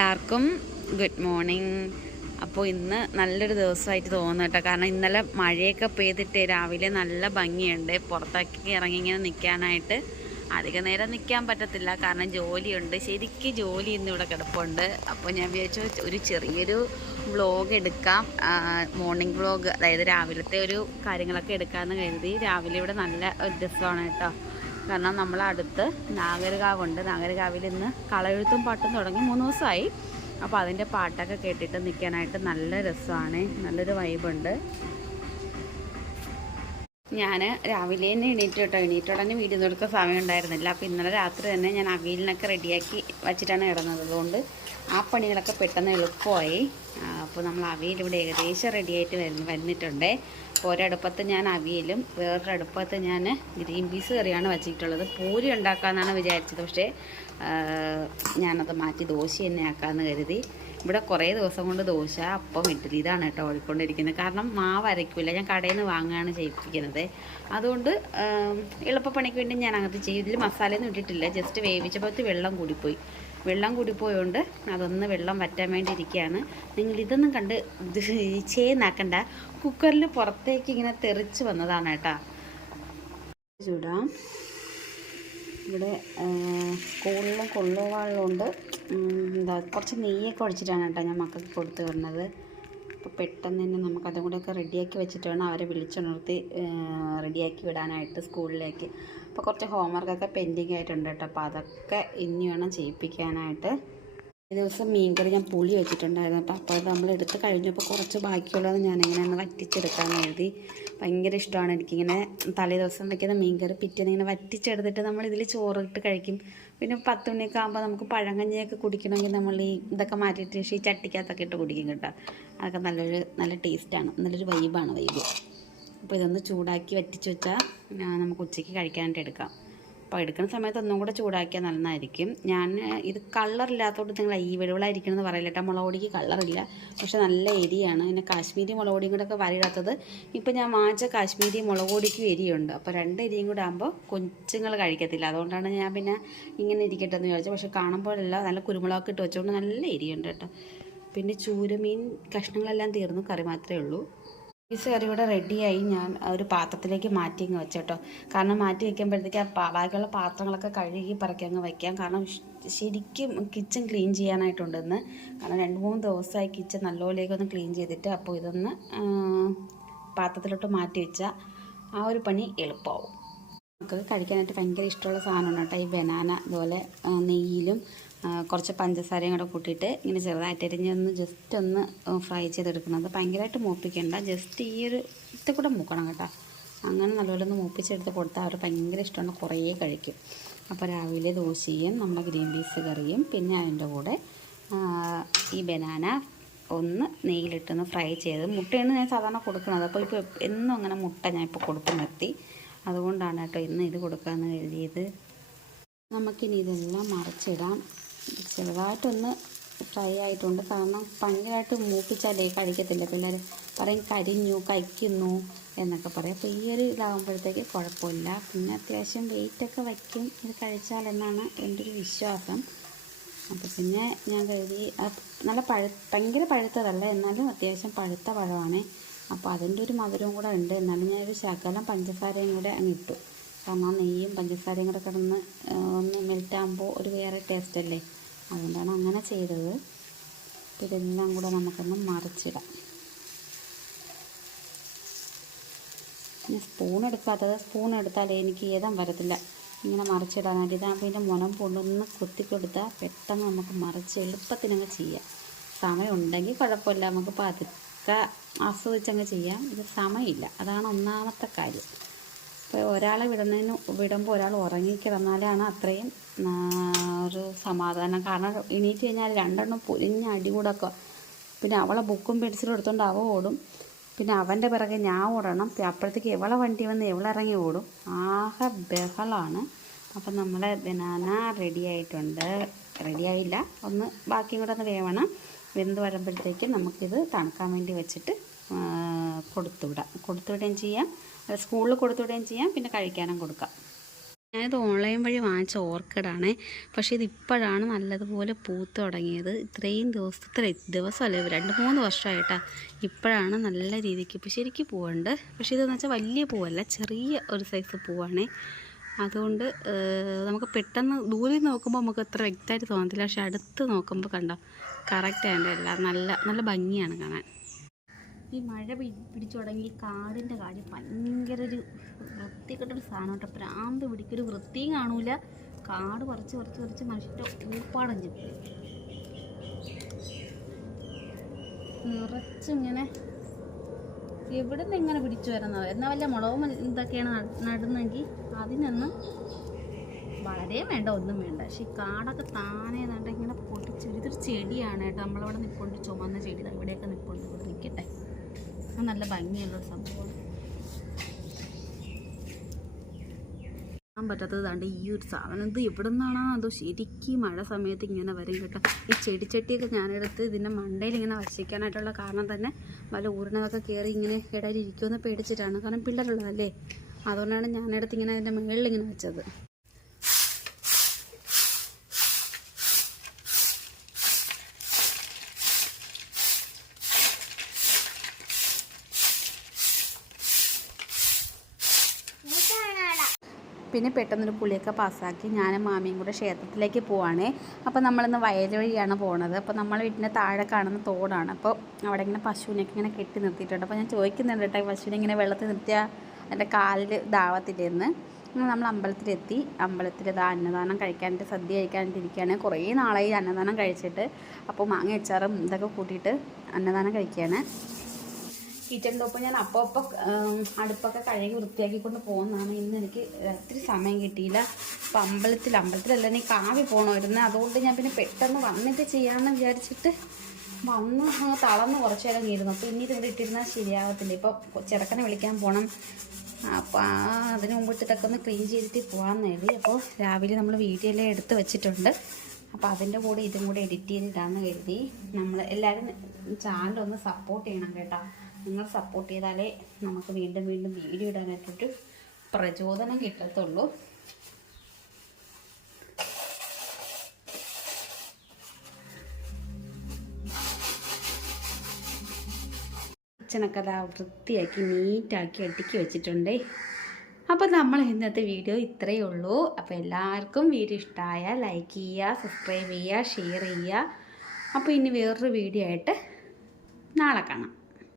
എല്ലാവർക്കും good morning. അപ്പോൾ ഇന്ന് നല്ലൊരു ദിവസമായിട്ട് തോന്നുന്നു കേട്ടോ. കാരണം ഇന്നലെ മഴയൊക്കെ പെയ്തിട്ട് രാവിലെ നല്ല ഭംഗിയുണ്ട്. പുറത്തേക്ക് ഇറങ്ങി ഇങ്ങനെ നിൽക്കാനായിട്ട് അധിക നേരം നിൽക്കാൻ പറ്റത്തില്ല. കാരണം ജോലിയുണ്ട്. ശരിക്കും ജോലി ഇന്ന് ഇവിടെ കിടപ്പുണ്ട്. അപ്പോൾ ഞാൻ വിചാരിച്ചു ഒരു ചെറിയൊരു വ്ളോഗ് എടുക്കാം. മോർണിംഗ് വ്ളോഗ് അതായത് രാവിലത്തെ ഒരു കാര്യങ്ങളൊക്കെ എടുക്കാമെന്ന് കരുതി. രാവിലെ ഇവിടെ നല്ല ഒരു രസമാണ് കേട്ടോ. കാരണം നമ്മളടുത്ത് നാഗരകാവുണ്ട് നാഗരകാവിൽ ഇന്ന് കളയെഴുത്തും പാട്ടും തുടങ്ങി മൂന്ന് ദിവസമായി. അപ്പോൾ അതിന്റെ പാട്ടൊക്കെ കേട്ടിട്ട് നിൽക്കാനായിട്ട് നല്ല രസമാണ്. നല്ലൊരു വൈബുണ്ട് ഞാൻ രാവിലെ തന്നെ എണീറ്റ് കേട്ടോ. എണീറ്റ് ഉടനെ വീട് എടുക്കാൻ സമയം ഉണ്ടായിരുന്നില്ല അപ്പോൾ ഇന്നലെ രാത്രി തന്നെ ഞാൻ അവിയലിനൊക്കെ റെഡിയാക്കി വച്ചിട്ടാണ് കിടന്നത്. അതുകൊണ്ട് ആ പണികളൊക്കെ പെട്ടെന്ന് എളുപ്പമായി. അപ്പോൾ നമ്മൾ അവിയൽ ഇവിടെ ഏകദേശം റെഡിയായിട്ട് വരുന്ന വന്നിട്ടുണ്ട്. അപ്പോൾ ഒരടുപ്പത്ത് ഞാൻ അവിയലും വേറൊരു അടുപ്പത്ത് ഞാൻ ഗ്രീൻ പീസ് കറിയാണ് വച്ചിട്ടുള്ളത്. പൂരി ഉണ്ടാക്കാമെന്നാണ് വിചാരിച്ചത്. പക്ഷേ ഞാനത് മാറ്റി ദോശ തന്നെ ആക്കാമെന്ന് കരുതി. ഇവിടെ കുറേ ദിവസം കൊണ്ട് ദോശ അപ്പം ഇഡ്ഡലി ഇതാണ് കേട്ടോ ഓടിക്കൊണ്ടിരിക്കുന്നത് കാരണം മാവ് അരയ്ക്കില്ല ഞാൻ കടയിൽ നിന്ന് വാങ്ങുകയാണ് ചെയ്യിപ്പിക്കുന്നത്. അതുകൊണ്ട് എളുപ്പപ്പണിക്ക് വേണ്ടി ഞാൻ അങ്ങനത്തെ ചെയ്യും. ഇതിൽ മസാലയൊന്നും ഇട്ടിട്ടില്ല. ജസ്റ്റ് വേവിച്ചപ്പോഴത്തെ വെള്ളം കൂടിപ്പോയി. വെള്ളം കൂടിപ്പോയതുകൊണ്ട് അതൊന്ന് വെള്ളം വറ്റാൻ വേണ്ടി ഇരിക്കുകയാണ് നിങ്ങൾ ഇതൊന്നും കണ്ട് ഇത് ചെയ്യുന്നാക്കണ്ട കുക്കറിൽ പുറത്തേക്ക് ഇങ്ങനെ തെറിച്ച് വന്നതാണ് കേട്ടോ. ചൂടാം. ഇവിടെ സ്കൂളിലും കൊള്ളുവാളുണ്ട് എന്താ കുറച്ച് നെയ്യൊക്കെ ഒഴിച്ചിട്ടാണ് കേട്ടോ ഞാൻ മക്കൾക്ക് കൊടുത്തു വിടുന്നത്. അപ്പോൾ പെട്ടെന്ന് തന്നെ നമുക്ക് അതും കൂടെയൊക്കെ റെഡിയാക്കി വെച്ചിട്ട് വേണം അവരെ വിളിച്ചുണർത്തി റെഡിയാക്കി വിടാനായിട്ട് സ്കൂളിലേക്ക്. അപ്പോൾ കുറച്ച് ഹോംവർക്കൊക്കെ പെൻഡിങ് ആയിട്ടുണ്ട് കേട്ടോ. അപ്പോൾ അതൊക്കെ ഇനി വേണം ചെയ്യിപ്പിക്കാനായിട്ട്. ദിവസം മീൻകറി ഞാൻ പുളി വെച്ചിട്ടുണ്ടായിരുന്നു. അപ്പോൾ അപ്പോൾ നമ്മൾ എടുത്ത് കഴിഞ്ഞപ്പോൾ കുറച്ച് ബാക്കിയുള്ളത് ഞാനിങ്ങനെ ഒന്ന് വറ്റിച്ചെടുക്കാമെന്ന് എഴുതി ഭയങ്കര ഇഷ്ടമാണ് എനിക്കിങ്ങനെ തലേ ദിവസം വയ്ക്കുന്ന മീൻകറി പിറ്റേന്ന് ഇങ്ങനെ വറ്റിച്ചെടുത്തിട്ട് നമ്മൾ ഇതിൽ ചോറിട്ട് കഴിക്കും. പിന്നെ പത്ത് മണിയൊക്കെ ആകുമ്പോൾ നമുക്ക് പഴങ്കഞ്ഞിയൊക്കെ കുടിക്കണമെങ്കിൽ നമ്മൾ ഈ ഇതൊക്കെ മാറ്റിയിട്ട് ഈ ചട്ടിക്കകത്തൊക്കെ ഇട്ട് കുടിക്കും കേട്ടോ. അതൊക്കെ നല്ലൊരു നല്ല ടേസ്റ്റാണ് നല്ലൊരു വൈബാണ് വൈബ് അപ്പോൾ ഇതൊന്ന് ചൂടാക്കി വറ്റിച്ച് വെച്ചാൽ നമുക്ക് ഉച്ചയ്ക്ക് കഴിക്കാനായിട്ട് എടുക്കാം. അപ്പോൾ എടുക്കുന്ന സമയത്ത് ഒന്നും കൂടെ ചൂടാക്കിയാൽ നന്നായിരിക്കും. ഞാൻ ഇത് കളറില്ലാത്തതുകൊണ്ട് നിങ്ങൾ ഈ വെളുവിളായിരിക്കണം എന്ന് പറയില്ല കേട്ടോ മുളക് പൊടിക്ക് കളറില്ല പക്ഷെ നല്ല എരിയാണ്. പിന്നെ കാശ്മീരി മുളക് പൊടിയും കൂടെ ഒക്കെ വരയിടാത്തത് ഇപ്പം ഞാൻ വാങ്ങിച്ച കാശ്മീരി മുളക് എരിയുണ്ട്. അപ്പോൾ രണ്ട് എരിയും കൂടെ ആകുമ്പോൾ കൊച്ചുങ്ങൾ കഴിക്കത്തില്ല. അതുകൊണ്ടാണ് ഞാൻ പിന്നെ ഇങ്ങനെ ഇരിക്കട്ടെ എന്ന് വിചാരിച്ചത്. പക്ഷെ കാണുമ്പോഴല്ല നല്ല കുരുമുളകൊക്കെ ഇട്ട് വെച്ചുകൊണ്ട് നല്ല എരിയുണ്ട് കേട്ടോ പിന്നെ ചൂരമീൻ കഷ്ണങ്ങളെല്ലാം തീർന്നു കറി മാത്രമേ ഉള്ളൂ. പീസ് കറി ഇവിടെ റെഡിയായി ഞാൻ ഒരു പാത്രത്തിലേക്ക് മാറ്റി അങ്ങ് വെച്ചോട്ടോ. കാരണം മാറ്റി വെക്കുമ്പോഴത്തേക്ക് ആ ബാക്കിയുള്ള പാത്രങ്ങളൊക്കെ കഴുകി പറക്കി അങ്ങ് വയ്ക്കാം കാരണം ശരിക്കും കിച്ചൺ ക്ലീൻ ചെയ്യാനായിട്ടുണ്ടെന്ന് കാരണം രണ്ട് മൂന്ന് ദിവസമായി കിച്ചൺ നല്ലപോലെയൊക്കെ ഒന്ന് ക്ലീൻ ചെയ്തിട്ട് അപ്പോൾ ഇതൊന്ന് പാത്രത്തിലോട്ട് മാറ്റി വെച്ചാൽ ആ ഒരു പണി എളുപ്പമാവും. നമുക്ക് കഴിക്കാനായിട്ട് ഭയങ്കര ഇഷ്ടമുള്ള സാധനമാണ് കേട്ടോ ഈ ബനാന അതുപോലെ നെയ്യിലും കുറച്ച് പഞ്ചസാരയും കൂടെ കൂട്ടിയിട്ട് ഇങ്ങനെ ചെറുതായിട്ട് ഒന്ന് ജസ്റ്റ് ഒന്ന് ഫ്രൈ ചെയ്തെടുക്കുന്നത്. ഭയങ്കരമായിട്ട് മൂപ്പിക്കേണ്ട. ജസ്റ്റ് ഈ ഒരു ഇത് കൂടെ മൂക്കണം കേട്ടോ. അങ്ങനെ നല്ലപോലെ ഒന്ന് മൂപ്പിച്ചെടുത്ത് കൊടുത്താൽ അവർ ഭയങ്കര ഇഷ്ടമാണ്. കുറേ കഴിക്കും. അപ്പോൾ രാവിലെ ദോശയും നമ്മുടെ ഗ്രീൻ പീസ് കറിയും പിന്നെ അതിന്റെ കൂടെ ഈ ബനാന ഒന്ന് നെയ്യിലിട്ടൊന്ന് ഫ്രൈ ചെയ്ത് മുട്ടയാണ് ഞാൻ സാധാരണ കൊടുക്കുന്നത്. അപ്പോൾ ഇപ്പോൾ എന്നും അങ്ങനെ മുട്ട ഞാൻ ഇപ്പോൾ കൊടുത്ത് നിർത്തി. അതുകൊണ്ടാണ് കേട്ടോ ഇന്ന് ഇത് കൊടുക്കാമെന്ന് കരുതിയത്. നമുക്കിനി ഇതെല്ലാം മറിച്ചിടാം. ചെറുതായിട്ടൊന്ന് ഫ്രൈ ആയിട്ടുണ്ട്. കാരണം ഭയങ്കരമായിട്ട് മൂപ്പിച്ചാലേ കഴിക്കത്തില്ല. പിള്ളേർ പറയും കരിഞ്ഞു കഴിക്കുന്നു എന്നൊക്കെ പറയും. അപ്പോൾ ഈ ഒരു ഇതാകുമ്പോഴത്തേക്ക് കുഴപ്പമില്ല. പിന്നെ അത്യാവശ്യം വെയിറ്റൊക്കെ വയ്ക്കും. ഇത് കഴിച്ചാലെന്നാണ് എന്റെ ഒരു വിശ്വാസം. അപ്പോൾ പിന്നെ ഞാൻ കരുതി നല്ല പഴു ഭയങ്കര പഴുത്തതല്ല. എന്നാലും അത്യാവശ്യം പഴുത്ത പഴമാണ്. അപ്പോൾ അതിന്റെ ഒരു മധുരവും കൂടെ ഉണ്ട്. എന്നാലും ഞാനൊരു ശകലം പഞ്ചസാരയും കൂടെ അങ്ങ് ഇട്ടു. കാരണം ആ നെയ്യും പഞ്ചസാരയും കൂടെ കിടന്ന് ഒന്ന് മെൽറ്റാകുമ്പോൾ ഒരു വേറെ ടേസ്റ്റ് അല്ലേ? അതുകൊണ്ടാണ് അങ്ങനെ ചെയ്തത്. ഇതെല്ലാം കൂടെ നമുക്കൊന്ന് മറിച്ചിടാം. ഞാൻ സ്പൂൺ എടുക്കാത്തത് സ്പൂൺ എടുത്താലേ എനിക്ക് ഏതാൻ വരത്തില്ല. ഇങ്ങനെ മറിച്ചിടാനായിട്ട് ഇതാകുമ്പോൾ ഇതിന്റെ മുനം കൊണ്ടൊന്ന് കുത്തി കൊടുത്താൽ പെട്ടെന്ന് നമുക്ക് മറിച്ച് എളുപ്പത്തിനങ്ങ് ചെയ്യാം. സമയം ഉണ്ടെങ്കിൽ കുഴപ്പമില്ല. നമുക്ക് പതുക്കെ ആസ്വദിച്ചങ്ങ് ചെയ്യാം. ഇത് സമയമില്ല. അതാണ് ഒന്നാമത്തെ കാര്യം. ഇപ്പോൾ ഒരാളെ വിടുന്നതിന് വിടുമ്പോൾ ഒരാൾ ഉറങ്ങി കിടന്നാലാണ് അത്രയും ഒരു സമാധാനം. കാരണം എണീറ്റ് കഴിഞ്ഞാൽ രണ്ടെണ്ണം പൊലിഞ്ഞ അടികൂടൊക്കെ പിന്നെ അവളെ ബുക്കും പെൻസിലും എടുത്തുകൊണ്ട് അവ ഓടും. പിന്നെ അവന്റെ പിറകെ ഞാൻ ഓടണം. അപ്പോഴത്തേക്ക് എവളെ വണ്ടി വന്ന് എവളിറങ്ങി ഓടും. ആകെ ബഹളമാണ് അപ്പം നമ്മുടെ ബനാന റെഡി ആയിട്ടുണ്ട്. റെഡി ആയില്ല. ഒന്ന് ബാക്കിയും കൂടെ ഒന്ന് വേവണം. വെന്ത് വരുമ്പോഴത്തേക്ക് നമുക്കിത് തണുക്കാൻ വേണ്ടി വെച്ചിട്ട് കൊടുത്തുവിടാം. കൊടുത്തുവിടുകയും ചെയ്യാം. അത് സ്കൂളിൽ കൊടുത്തുവിടുകയും ചെയ്യാം. പിന്നെ കഴിക്കാനും കൊടുക്കാം. ഞാനിത് ഓൺലൈൻ വഴി വാങ്ങിച്ച ഓർക്കിഡാണേ. പക്ഷേ ഇത് ഇപ്പോഴാണ് നല്ലതുപോലെ പൂത്ത് തുടങ്ങിയത്. ഇത്രയും ദിവസത്തെ ദിവസമല്ല രണ്ട് മൂന്ന് വർഷമായിട്ടാ. ഇപ്പോഴാണ് നല്ല രീതിക്ക് ഇപ്പോൾ ശരിക്കും പൂവുണ്ട്. പക്ഷേ ഇതെന്ന് വെച്ചാൽ വലിയ പൂവല്ല ചെറിയ ഒരു സൈസ് പൂവാണേ. അതുകൊണ്ട് നമുക്ക് പെട്ടെന്ന് ദൂരെ നോക്കുമ്പോൾ നമുക്ക് അത്ര വ്യക്തമായിട്ട് തോന്നത്തില്ല. പക്ഷെ അടുത്ത് നോക്കുമ്പോൾ കണ്ടോ കറക്റ്റ് അതിന്റെ എല്ലാം നല്ല നല്ല ഭംഗിയാണ് കാണാൻ. ഈ മഴ പിടിച്ചു തുടങ്ങി കാടിന്റെ കാര്യം ഭയങ്കര ഒരു വൃത്തിക്കെട്ടൊരു സാധനം കേട്ടോ. പ്രാന്ത് പിടിക്കൊരു വൃത്തിയും കാണൂല. കാട് പറിച്ച് പറിച്ച് പറിച്ച് മനുഷ്യന്റെ ഊപ്പാടം നിറച്ചിങ്ങനെ എവിടെ നിന്ന് ഇങ്ങനെ പിടിച്ചു വരുന്നത്? എന്നാൽ വല്ല മുളകും ഇതൊക്കെയാണ് നടുന്നെങ്കിൽ അതിനൊന്നും വളരെ വേണ്ട ഒന്നും വേണ്ട. പക്ഷേ ഈ കാടൊക്കെ താനേ നണ്ട ഇങ്ങനെ പൊട്ടിച്ചെടി ഇതൊരു ചെടിയാണ് കേട്ടോ. നമ്മളവിടെ നിൽപ്പുണ്ട് ചുമന്ന ചെടി. ഇവിടെയൊക്കെ നിൽപ്പുണ്ട് ഇവിടെ നിൽക്കട്ടെ. അത് നല്ല ഭംഗിയുള്ളൊരു സംഭവമാണ്. പറ്റാത്തത് കണ്ട് ഈ ഒരു സാധനം. ഇത് എവിടെ നിന്നാണോ അതോ ശരിക്കും മഴ സമയത്ത് ഇങ്ങനെ വരും കേട്ടോ. ഈ ചെടിച്ചട്ടിയൊക്കെ ഞാനെടുത്ത് ഇതിന്റെ മണ്ടയിൽ ഇങ്ങനെ വശിക്കാനായിട്ടുള്ള കാരണം തന്നെ വല്ല ഊരണതൊക്കെ കയറി ഇങ്ങനെ ഇടയിൽ ഇരിക്കുമെന്ന് പേടിച്ചിട്ടാണ്. കാരണം പിള്ളേരുള്ളതല്ലേ? അതുകൊണ്ടാണ് ഞാനെടുത്ത് ഇങ്ങനെ അതിന്റെ മുകളിൽ ഇങ്ങനെ വെച്ചത്. പിന്നെ പെട്ടെന്നൊരു പുളിയൊക്കെ പാസ്സാക്കി ഞാനും മാമിയും കൂടെ ക്ഷേത്രത്തിലേക്ക് പോവാണേ. അപ്പോൾ നമ്മളിന്ന് വയൽ വഴിയാണ് പോണത്. അപ്പോൾ നമ്മൾ വീട്ടിന്റെ താഴെ കാണുന്ന തോടാണ്. അപ്പോൾ അവിടെ ഇങ്ങനെ പശുവിനെയൊക്കെ ഇങ്ങനെ കെട്ടി നിർത്തിയിട്ടുണ്ട്. അപ്പോൾ ഞാൻ ചോദിക്കുന്നുണ്ട് കേട്ടോ പശുവിനെ ഇങ്ങനെ വെള്ളത്തിൽ നിർത്തിയാൽ എന്റെ കാലിൽ ദാവത്തില്ലെന്ന് നമ്മൾ അമ്പലത്തിലെത്തി. അമ്പലത്തിൽ ഇത് അന്നദാനം കഴിക്കാനായിട്ട് സദ്യ കഴിക്കാനായിട്ട് ഇരിക്കുകയാണ്. കുറേ നാളായി അന്നദാനം കഴിച്ചിട്ട്. അപ്പോൾ മാങ്ങ അച്ചാറും ഇതൊക്കെ കൂട്ടിയിട്ട് അന്നദാനം കഴിക്കുകയാണ്. കിച്ചൺ ടോപ്പ് ഞാൻ അപ്പോൾ അപ്പോൾ അടുപ്പൊക്കെ കഴുകി വൃത്തിയാക്കിക്കൊണ്ട് പോകുന്നതാണ്. ഇന്ന് എനിക്ക് ഒത്തിരി സമയം കിട്ടിയില്ല. അപ്പം അമ്പലത്തിൽ അമ്പലത്തിലല്ല നീ കാവി പോകണമായിരുന്നു അതുകൊണ്ട് ഞാൻ പിന്നെ പെട്ടെന്ന് വന്നിട്ട് ചെയ്യാമെന്ന് വിചാരിച്ചിട്ട് വന്ന് അങ്ങ് തളർന്ന് കുറച്ചു നേരം ഇരുന്നു. അപ്പോൾ ഇനി ഇവിടെ ഇട്ടിരുന്നാൽ ശരിയാവത്തില്ല. ഇപ്പോൾ ചെറുക്കനെ വിളിക്കാൻ പോകണം അപ്പോൾ അതിന് മുമ്പിട്ടിട്ടൊക്കെ ഒന്ന് ക്ലീൻ ചെയ്തിട്ട് പോകാമെന്ന് എഴുതി അപ്പോൾ രാവിലെ നമ്മൾ വീഡിയോ എല്ലാം എടുത്ത് വെച്ചിട്ടുണ്ട്. അപ്പോൾ അതിന്റെ കൂടെ ഇതും കൂടെ എഡിറ്റ് ചെയ്തിട്ടാന്ന് കരുതി. നമ്മൾ എല്ലാവരും ചാനലൊന്ന് സപ്പോർട്ട് ചെയ്യണം കേട്ടോ. നിങ്ങൾ സപ്പോർട്ട് ചെയ്താലേ നമുക്ക് വീണ്ടും വീണ്ടും വീഡിയോ ഇടാനായിട്ടൊരു പ്രചോദനം കിട്ടത്തുള്ളൂ. അതാ വൃത്തിയാക്കി നീറ്റാക്കി അടുക്കി വെച്ചിട്ടുണ്ട്. അപ്പോൾ നമ്മൾ ഇന്നത്തെ വീഡിയോ ഇത്രയേ ഉള്ളൂ. അപ്പോൾ എല്ലാവർക്കും വീഡിയോ ഇഷ്ടമായ ലൈക്ക് ചെയ്യുക സബ്സ്ക്രൈബ് ചെയ്യുക ഷെയർ ചെയ്യുക. അപ്പോൾ ഇനി വേറൊരു വീഡിയോ ആയിട്ട് നാളെ കാണാം.